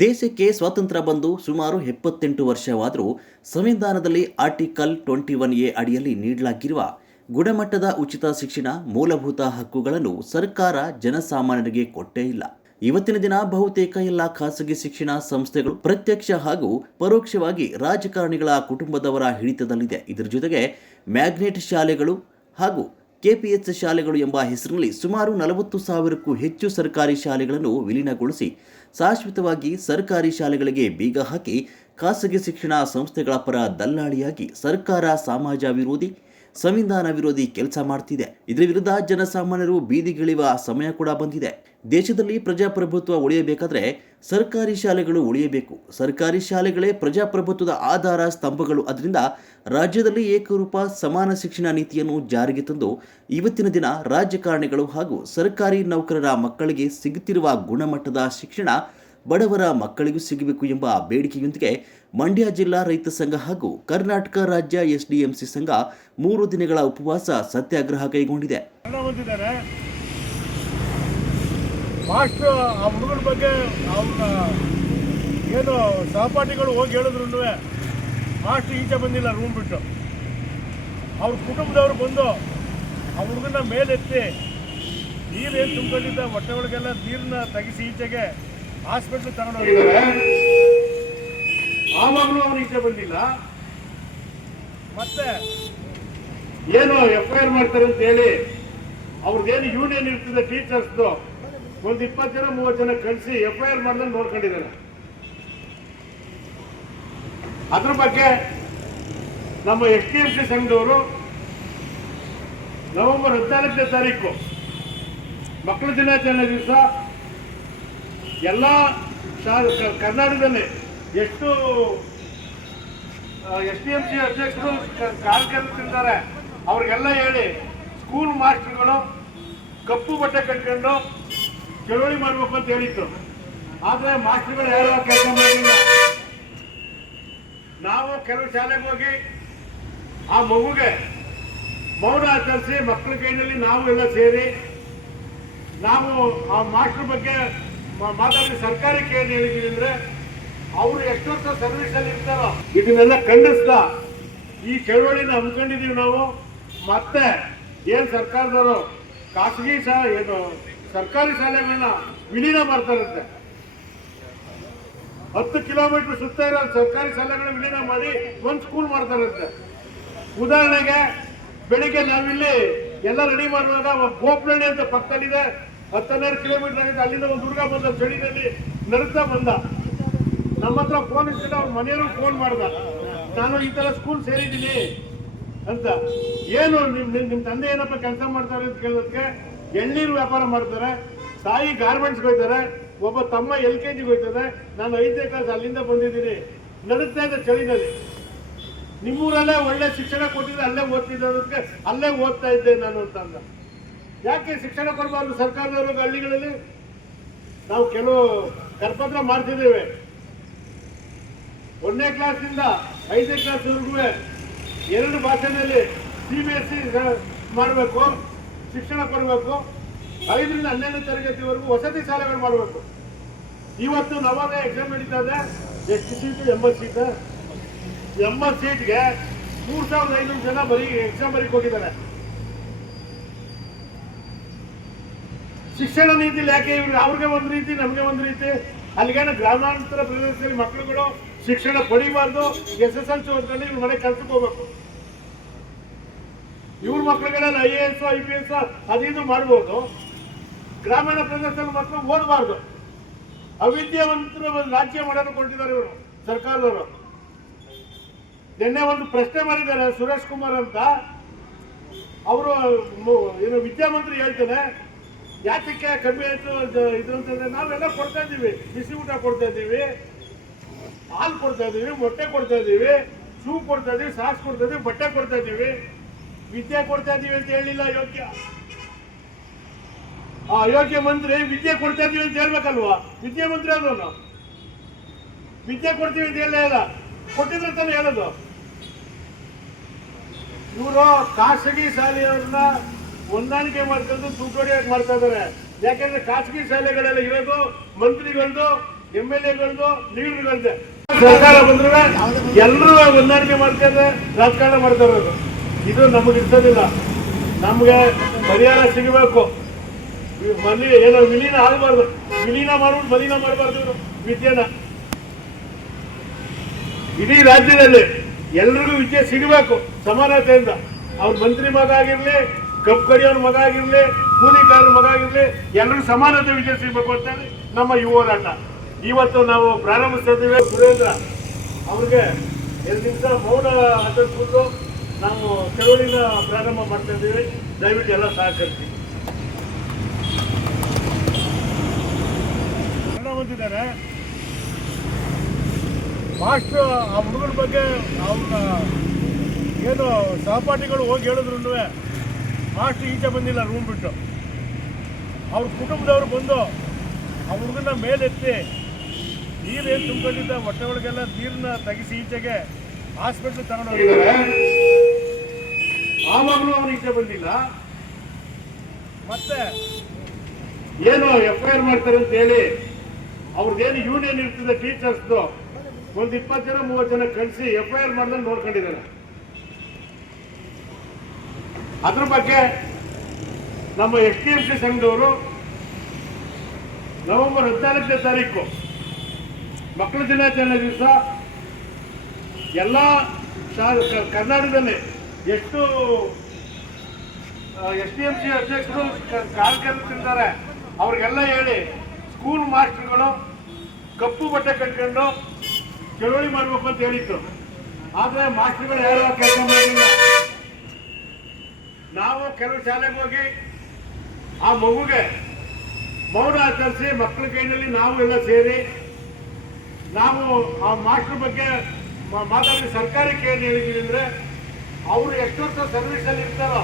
ದೇಶಕ್ಕೆ ಸ್ವಾತಂತ್ರ್ಯ ಬಂದು ಸುಮಾರು ಎಪ್ಪತ್ತೆಂಟು ವರ್ಷವಾದರೂ ಸಂವಿಧಾನದಲ್ಲಿ ಆರ್ಟಿಕಲ್ ಟ್ವೆಂಟಿ ಒನ್ ಎ ಅಡಿಯಲ್ಲಿ ನೀಡಲಾಗಿರುವ ಗುಣಮಟ್ಟದ ಉಚಿತ ಶಿಕ್ಷಣ ಮೂಲಭೂತ ಹಕ್ಕುಗಳನ್ನು ಸರ್ಕಾರ ಜನಸಾಮಾನ್ಯರಿಗೆ ಕೊಟ್ಟೇ ಇಲ್ಲ. ಇವತ್ತಿನ ದಿನ ಬಹುತೇಕ ಎಲ್ಲ ಖಾಸಗಿ ಶಿಕ್ಷಣ ಸಂಸ್ಥೆಗಳು ಪ್ರತ್ಯಕ್ಷ ಹಾಗೂ ಪರೋಕ್ಷವಾಗಿ ರಾಜಕಾರಣಿಗಳ ಕುಟುಂಬದವರ ಹಿಡಿತದಲ್ಲಿದೆ. ಇದರ ಜೊತೆಗೆ ಮ್ಯಾಗ್ನೆಟ್ ಶಾಲೆಗಳು ಹಾಗೂ ಕೆಪಿಎಸ್ ಶಾಲೆಗಳು ಎಂಬ ಹೆಸರಿನಲ್ಲಿ ಸುಮಾರು ನಲವತ್ತು ಸಾವಿರಕ್ಕೂ ಹೆಚ್ಚು ಸರ್ಕಾರಿ ಶಾಲೆಗಳನ್ನು ವಿಲೀನಗೊಳಿಸಿ ಶಾಶ್ವತವಾಗಿ ಸರ್ಕಾರಿ ಶಾಲೆಗಳಿಗೆ ಬೀಗ ಹಾಕಿ ಖಾಸಗಿ ಶಿಕ್ಷಣ ಸಂಸ್ಥೆಗಳ ಪರ ದಲ್ಲಾಳಿಯಾಗಿ ಸರ್ಕಾರ ಸಮಾಜ ವಿರೋಧಿ ಸಂವಿಧಾನ ವಿರೋಧಿ ಕೆಲಸ ಮಾಡ್ತಿದೆ. ಇದರ ವಿರುದ್ಧ ಜನಸಾಮಾನ್ಯರು ಬೀದಿಗಿಳಿಯುವ ಸಮಯ ಕೂಡ ಬಂದಿದೆ. ದೇಶದಲ್ಲಿ ಪ್ರಜಾಪ್ರಭುತ್ವ ಉಳಿಯಬೇಕಾದ್ರೆ ಸರ್ಕಾರಿ ಶಾಲೆಗಳು ಉಳಿಯಬೇಕು. ಸರ್ಕಾರಿ ಶಾಲೆಗಳೇ ಪ್ರಜಾಪ್ರಭುತ್ವದ ಆಧಾರ ಸ್ತಂಭಗಳು. ಅದರಿಂದ ರಾಜ್ಯದಲ್ಲಿ ಏಕರೂಪ ಸಮಾನ ಶಿಕ್ಷಣ ನೀತಿಯನ್ನು ಜಾರಿಗೆ ತಂದು ಇವತ್ತಿನ ದಿನ ರಾಜಕಾರಣಿಗಳು ಹಾಗೂ ಸರ್ಕಾರಿ ನೌಕರರ ಮಕ್ಕಳಿಗೆ ಸಿಗುತ್ತಿರುವ ಗುಣಮಟ್ಟದ ಶಿಕ್ಷಣ ಬಡವರ ಮಕ್ಕಳಿಗೂ ಸಿಗಬೇಕು ಎಂಬ ಬೇಡಿಕೆಯೊಂದಿಗೆ ಮಂಡ್ಯ ಜಿಲ್ಲಾ ರೈತ ಸಂಘ ಹಾಗೂ ಕರ್ನಾಟಕ ರಾಜ್ಯ ಎಸ್ಡಿಎಂಸಿ ಸಂಘ ಮೂರು ದಿನಗಳ ಉಪವಾಸ ಸತ್ಯಾಗ್ರಹ ಕೈಗೊಂಡಿದೆ. ಬಗ್ಗೆ ಏನು ಸಹಪಾಠಿಗಳು ಹೋಗಿ ಹೇಳಿದ್ರು ಮಾಸ್ಟ್ರು ಈಚೆ ಬಂದಿಲ್ಲ ರೂಮ್ ಬಿಟ್ಟು. ಅವ್ರ ಕುಟುಂಬದವ್ರು ಬಂದು ಆ ಹುಡುಗನ ಮೇಲೆತ್ತಿ ನೀರು ಏನು ತುಂಬಿಕೊಂಡಿದ್ದ, ಹೊಟ್ಟೆ ಒಳಗೆಲ್ಲ ನೀರನ್ನ ತೆಗೆಸಿ ಈಚೆಗೆ ಹಾಸ್ಪಿಟ್ಲ್ ತಗೊಂಡು ಹೋಗಿದ್ದಾರೆ. ಆವಾಗಲೂ ಅವ್ರು ಈಚೆ ಬಂದಿಲ್ಲ. ಮತ್ತೆ ಏನು ಎಫ್ ಐ ಆರ್ ಮಾಡ್ತಾರೆ ಅಂತ ಹೇಳಿ ಅವ್ರದ್ದೇನು ಯೂನಿಯನ್ ಇರ್ತದೆ ಟೀಚರ್ಸ್ದು ಒಂದು ಇಪ್ಪತ್ತು ಜನ, ಮೂವತ್ತು ಜನ ಕಳಿಸಿ ಎಫ್ ಐ ಆರ್ ಮಾಡ್ದಂಗೆ ನೋಡ್ಕೊಂಡಿದ್ದಾರೆ. ಅದ್ರ ಬಗ್ಗೆ ನಮ್ಮ ಎಸ್ ಟಿ ಎಂ ಸಿ ಸಂಘದವರು ನವೆಂಬರ್ ಹದಿನಾಲ್ಕನೇ ತಾರೀಕು ಮಕ್ಕಳ ದಿನಾಚರಣೆ ದಿವಸ ಎಲ್ಲ ಶಾ ಕರ್ನಾಟಕದಲ್ಲಿ ಎಷ್ಟು ಎಸ್ ಡಿ ಎಂ ಸಿ ಅಧ್ಯಕ್ಷರು ಕಾರ್ಯಕರ್ತರಿದ್ದಾರೆ ಅವ್ರಿಗೆಲ್ಲ ಹೇಳಿ ಸ್ಕೂಲ್ ಮಾಸ್ಟರ್ಗಳು ಕಪ್ಪು ಬಟ್ಟೆ ಕಟ್ಕೊಂಡು ಚಳುವಳಿ ಮಾಡ್ಬೇಕು ಅಂತ ಹೇಳಿತ್ತು ಆದರೆ ಮಾಸ್ಟರ್ಗಳು ಯಾರು ಕೆಲಸ ಮಾಡಲಿಲ್ಲ ನಾವು ಕೆಲವು ಶಾಲೆಗೆ ಹೋಗಿ ಆ ಮಗುಗೆ ಮೌನ ಆಚರಿಸಿ ಮಕ್ಕಳ ಕೈನಲ್ಲಿ ನಾವು ಎಲ್ಲ ಸೇರಿ ನಾವು ಆ ಮಾಸ್ಟರ್ ಬಗ್ಗೆ ಮಾತಾಡಿ ಸರ್ಕಾರಕ್ಕೆ ಏನು ಹೇಳಿದೀವಿ ಅಂದ್ರೆ, ಅವರು ಎಷ್ಟು ವರ್ಷ ಸರ್ವಿಸ್ ಅಲ್ಲಿ ಇರ್ತಾರೋ ಇದನ್ನೆಲ್ಲ ಖಂಡಿಸ್ತಾ ಈ ಚಳವಳಿನ ಹಮ್ಮಿಕೊಂಡಿದೀವಿ ನಾವು. ಮತ್ತೆ ಏನ್ ಸರ್ಕಾರದವರು ಖಾಸಗಿ ಶಾಲೆ ಏನು ಸರ್ಕಾರಿ ಶಾಲೆಗಳನ್ನ ವಿಲೀನ ಮಾಡ್ತಾರಂತೆ. ಹತ್ತು ಕಿಲೋಮೀಟರ್ ಸುತ್ತ ಇರೋ ಸರ್ಕಾರಿ ಶಾಲೆಗಳನ್ನ ವಿಲೀನ ಮಾಡಿ ಒಂದ್ ಸ್ಕೂಲ್ ಮಾಡ್ತಾರಂತೆ. ಉದಾಹರಣೆಗೆ, ಬೆಳಿಗ್ಗೆ ನಾವಿಲ್ಲಿ ಎಲ್ಲ ರೆಡಿ ಮಾಡುವಾಗ ಗೋಪ್ಲಹಳ್ಳಿ ಅಂತ ಪಕ್ಕದಲ್ಲಿದೆ. ಹತ್ತನ್ನೆರಡು ಕಿಲೋಮೀಟರ್ ಆಗಿದೆ ಅಲ್ಲಿಂದ ಒಂದು ಹುಡುಗ ಬಂದ, ಚಳಿನಲ್ಲಿ ನಡುತ್ತಾ ಬಂದ. ನಮ್ಮ ಹತ್ರ ಫೋನ್ ಇರ್ತಿಲ್ಲ, ಅವ್ರ ಮನೆಯವರು ಫೋನ್ ಮಾಡ್ದ. ನಾನು ಈ ತರ ಸ್ಕೂಲ್ ಸೇರಿದ್ದೀನಿ ಅಂತ. ಏನು ನಿಮ್ ನಿಮ್ ನಿಮ್ ತಂದೆ ಏನಪ್ಪ ಕೆಲಸ ಮಾಡ್ತಾರೆ ಅಂತ ಕೇಳೋದಕ್ಕೆ ಎಳ್ನೀರು ವ್ಯಾಪಾರ ಮಾಡ್ತಾರೆ, ತಾಯಿ ಗಾರ್ಮೆಂಟ್ಸ್ಗೆ ಹೋಗ್ತಾರೆ ಒಬ್ಬ ತಮ್ಮ ಎಲ್ ಕೆ ಜಿಗೆ ಹೋಗ್ತಾರೆ ನಾನು ಐದನೇ ಕ್ಲಾಸ್ ಅಲ್ಲಿಂದ ಬಂದಿದ್ದೀನಿ. ನಡುತ್ತಾ ಇದ್ದ ಚಳಿನಲ್ಲಿ. ನಿಮ್ಮೂರಲ್ಲೇ ಒಳ್ಳೆ ಶಿಕ್ಷಣ ಕೊಟ್ಟಿದ್ರೆ ಅಲ್ಲೇ ಓದ್ತಿದ್ದೆ ಅಲ್ಲೇ ಓದ್ತಾ ಇದ್ದೆ ನಾನು ಅಂತ ಯಾಕೆ ಶಿಕ್ಷಣ ಕೊಡಬಾರ್ದು ಸರ್ಕಾರದವರು ಹಳ್ಳಿಗಳಲ್ಲಿ ನಾವು ಕೆಲವು ಕರ್ಪತ್ರ ಮಾಡ್ತಿದ್ದೇವೆ. ಒಂದನೇ ಕ್ಲಾಸ್ನಿಂದ ಐದನೇ ಕ್ಲಾಸ್ವರೆಗೂ ಎರಡು ಭಾಷೆಯಲ್ಲಿ ಸಿ ಬಿ ಎಸ್ ಸಿ ಮಾಡಬೇಕು, ಶಿಕ್ಷಣ ಕೊಡಬೇಕು. ಐದರಿಂದ ಹನ್ನೆರಡನೇ ತರಗತಿವರೆಗೂ ವಸತಿ ಶಾಲೆಗಳು ಮಾಡಬೇಕು. ಇವತ್ತು ನವೋದಯ ಎಕ್ಸಾಮ್ ನಡೀತಾ ಇದೆ ಎಷ್ಟು ಸೀಟು ಎಂಬತ್ತು ಸೀಟ್ ಎಂಬತ್ತು ಸೀಟ್ಗೆ ಮೂರು ಸಾವಿರದ ಐನೂರು ಜನ ಬರೀ ಎಕ್ಸಾಮ್ ಬರೀ ಕೊಟ್ಟಿದ್ದಾರೆ. ಶಿಕ್ಷಣ ನೀತಿಲಿ ಯಾಕೆ ಇವ್ರಿಗೆ ಅವ್ರಿಗೆ ಒಂದು ರೀತಿ, ನಮಗೆ ಒಂದು ರೀತಿ. ಅಲ್ಲಿಗೇನು ಗ್ರಾಮಾಂತರ ಪ್ರದೇಶದಲ್ಲಿ ಮಕ್ಕಳುಗಳು ಶಿಕ್ಷಣ ಪಡಿಬಾರ್ದು ಎಸ್ ಎಸ್ ಎಲ್ ಸಿ ಓದ್ಕೊಂಡು ಇವ್ರ ಮನೆ ಕೆಲ್ಸಕ್ಕೆ ಹೋಗ್ಬೇಕು. ಇವ್ರ ಮಕ್ಕಳುಗಳೆಲ್ಲ I A S I P S ಅದಿದು ಮಾಡ್ಬೋದು. ಗ್ರಾಮೀಣ ಪ್ರದೇಶದಲ್ಲಿ ಮಕ್ಕಳು ಓದಬಾರ್ದು. ಅವಿದ್ಯಾವಂತರ ರಾಜ್ಯ ಮಾಡೋದು ಕೊಟ್ಟಿದ್ದಾರೆ ಇವರು, ಸರ್ಕಾರದವರು. ನಿನ್ನೆ ಒಂದು ಪ್ರಶ್ನೆ ಮಾಡಿದ್ದಾರೆ ಸುರೇಶ್ ಕುಮಾರ್ ಅಂತ. ಅವರು ಏನು ವಿದ್ಯಾಮಂತ್ರಿ ಹೇಳ್ತಾನೆ ಯಾತಕ್ಕೆ ಕಮ್ಮಿ ಆಯ್ತು, ಅದು- ಇದು ಅಂತಂದ್ರೆ ನಾವೆಲ್ಲ ಕೊಡ್ತಾ ಇದ್ದೀವಿ. ಬಿಸಿ ಊಟ ಕೊಡ್ತಾ ಇದ್ದೀವಿ. ಹಾಲು ಕೊಡ್ತಾ ಇದ್ದೀವಿ, ಮೊಟ್ಟೆ ಕೊಡ್ತಾ ಇದ್ದೀವಿ ಶೂ ಕೊಡ್ತಾ ಇದ್ದೀವಿ, ಸಾಸ್ ಕೊಡ್ತಾ ಇದ್ದೀವಿ, ಬಟ್ಟೆ ಕೊಡ್ತಾ ಇದ್ದೀವಿ. ವಿದ್ಯೆ ಕೊಡ್ತಾ ಇದ್ದೀವಿ ಅಂತ ಹೇಳಿಲ್ಲ ಯೋಗ್ಯ ಆ ಅಯೋಗ್ಯ ಮಂತ್ರಿ ವಿದ್ಯೆ ಕೊಡ್ತಾ ಇದ್ದೀವಿ ಅಂತ ಹೇಳ್ಬೇಕಲ್ವಾ? ವಿದ್ಯೆ ಮಂತ್ರಿ ನಾವು? ವಿದ್ಯೆ ಕೊಡ್ತೀವಿ ಅಂತ ಹೇಳಲೇ ಇಲ್ಲ ಕೊಟ್ಟಿದ್ರೆ ತಾನೇ ಹೇಳೋದು. ಇವರು ಖಾಸಗಿ ಶಾಲೆಯವ್ರನ್ನ ಹೊಂದಾಣಿಕೆ ಮಾಡ್ಕೊಂಡು ದುಡ್ಡು ಮಾಡ್ತಾ ಇದ್ದಾರೆ. ಯಾಕಂದ್ರೆ ಖಾಸಗಿ ಶಾಲೆಗಳೆಲ್ಲ ಇರೋದು ಮಂತ್ರಿಗಳದು ಎಂ ಎಲ್ ಎಗಳದು ಲೀಡರ್ಗಳದ್ದು. ಸರ್ಕಾರ ಬಂದ್ರೆ ಎಲ್ಲರೂ ಹೊಂದಾಣಿಕೆ ಮಾಡ್ತಾರೆ ರಾಜಕಾರಣ ಮಾಡ್ತಾ ಇರೋದು. ಇದು ನಮಗೆ ಇರ್ತದಿಲ್ಲ ನಮ್ಗೆ ಪರಿಹಾರ ಸಿಗಬೇಕು. ಮಲ್ಲಿ ಏನೋ ವಿಲೀನ ಆಗಬಾರ್ದು. ವಿಲೀನ ಮಾಡ್ಬಿಟ್ಟು ಮಲೀನ ಮಾಡಬಾರ್ದು ಇವರು, ವಿದ್ಯೆನ. ಇಡೀ ರಾಜ್ಯದಲ್ಲಿ ಎಲ್ರಿಗೂ ವಿದ್ಯೆ ಸಿಗಬೇಕು ಸಮಾನತೆಯಿಂದ. ಅವ್ರ ಮಂತ್ರಿ ಮಗ ಆಗಿರ್ಲಿ ಕಬ್ಬು ಮಗ ಆಗಿರಲಿ ಕೂಲಿಕಾರರ ಮಗ ಆಗಿರಲಿ ಎಲ್ಲರೂ ಸಮಾನತೆ ವಿಜಯ ಸಿಗಬೇಕು ಅಂತೇಳಿ ನಮ್ಮ ಯುವ ಹೋರಾಟ ಇವತ್ತು ನಾವು ಪ್ರಾರಂಭಿಸ್ತಾ ಇದ್ದೀವಿ. ಸುರೇಂದ್ರ, ಅವ್ರಿಗೆ ಎರಡು ನಿಮಿಷ ಮೌನ ಆಚರಿಸ್ಬಿಟ್ಟು ನಾವು ಚಳವಳಿನ ಪ್ರಾರಂಭ ಮಾಡ್ತಾ ಇದ್ದೀವಿ. ದಯವಿಟ್ಟು ಎಲ್ಲ ಸಹಕರಿಸಿ. ಬಂದಿದ್ದಾರೆ. ಮಾಸ್ಟರ್, ಆ ಹುಡುಗರ ಬಗ್ಗೆ ಅವ್ರ ಏನು ಸಹಪಾಠಿಗಳು ಹೋಗಿ ಹೇಳಿದ್ರು ಮಾಸ್ಟರ್ ಈಚೆ ಬಂದಿಲ್ಲ ರೂಮ್ ಬಿಟ್ಟು. ಅವ್ರ ಕುಟುಂಬದವ್ರು ಬಂದು ಆ ಹುಡುಗನ ಮೇಲೆತ್ತಿ ನೀರೇನು ತುಂಬಿದ್ದ ಹೊಟ್ಟೆ ಒಳಗೆಲ್ಲ ನೀರನ್ನ ತೆಗಿಸಿ ಈಚೆಗೆ ಹಾಸ್ಪಿಟ್ಲ್ ತಗೊಂಡೋಗಿದ್ದಾರೆ ಆವಾಗಲೂ ಅವ್ರು ಈಚೆ ಬಂದಿಲ್ಲ. ಮತ್ತೆ ಏನು ಎಫ್ ಐ ಆರ್ ಮಾಡ್ತಾರೆ ಅಂತ ಹೇಳಿ ಅವ್ರದ್ದೇನು ಯೂನಿಯನ್ ಇರ್ತದೆ ಟೀಚರ್ಸ್ದು ಒಂದು ಇಪ್ಪತ್ತು ಜನ ಮೂವತ್ತು ಜನ ಕಳಿಸಿ ಎಫ್ ಐ ಆರ್ ಮಾಡ್ದಂಗೆ ನೋಡ್ಕೊಂಡಿದ್ದಾರೆ. ಅದ್ರ ಬಗ್ಗೆ ನಮ್ಮ ಎಸ್ ಡಿ ಎಂ ಸಿ ಸಂಘದವರು ನವೆಂಬರ್ ಹದಿನಾಲ್ಕನೇ ತಾರೀಕು ಮಕ್ಕಳ ದಿನಾಚರಣೆ ದಿವಸ ಎಲ್ಲ ಕರ್ನಾಟಕದಲ್ಲಿ ಎಷ್ಟು ಎಸ್ ಡಿ ಎಂ ಸಿ ಅಧ್ಯಕ್ಷರು ಕಾರ್ಯಕರ್ತರಿದ್ದಾರೆ ಅವ್ರಿಗೆಲ್ಲ ಹೇಳಿ ಸ್ಕೂಲ್ ಮಾಸ್ಟರ್ಗಳು ಕಪ್ಪು ಬಟ್ಟೆ ಕಟ್ಕೊಂಡು ಚಳುವಳಿ ಮಾಡಬೇಕು ಅಂತ ಹೇಳಿತ್ತು ಆದರೆ ಮಾಸ್ಟರ್ಗಳು ಯಾರು ಕೆಲಸ ಮಾಡಲಿಲ್ಲ ನಾವು ಕೆಲವು ಶಾಲೆಗೆ ಹೋಗಿ ಆ ಮಗುಗೆ ಮೌನ ಆಚರಿಸಿ ಮಕ್ಕಳ ಕೈನಲ್ಲಿ ನಾವು ಎಲ್ಲ ಸೇರಿ ನಾವು ಆ ಮಾಸ್ಟರ್ ಬಗ್ಗೆ ಮಾತಾಡಿ ಸರ್ಕಾರಕ್ಕೆ ಏನು ಹೇಳಿದ್ದೀವಿ ಅಂದರೆ ಅವರು ಎಷ್ಟು ವರ್ಷ ಸರ್ವಿಸ್ ಅಲ್ಲಿ ಇರ್ತಾರೋ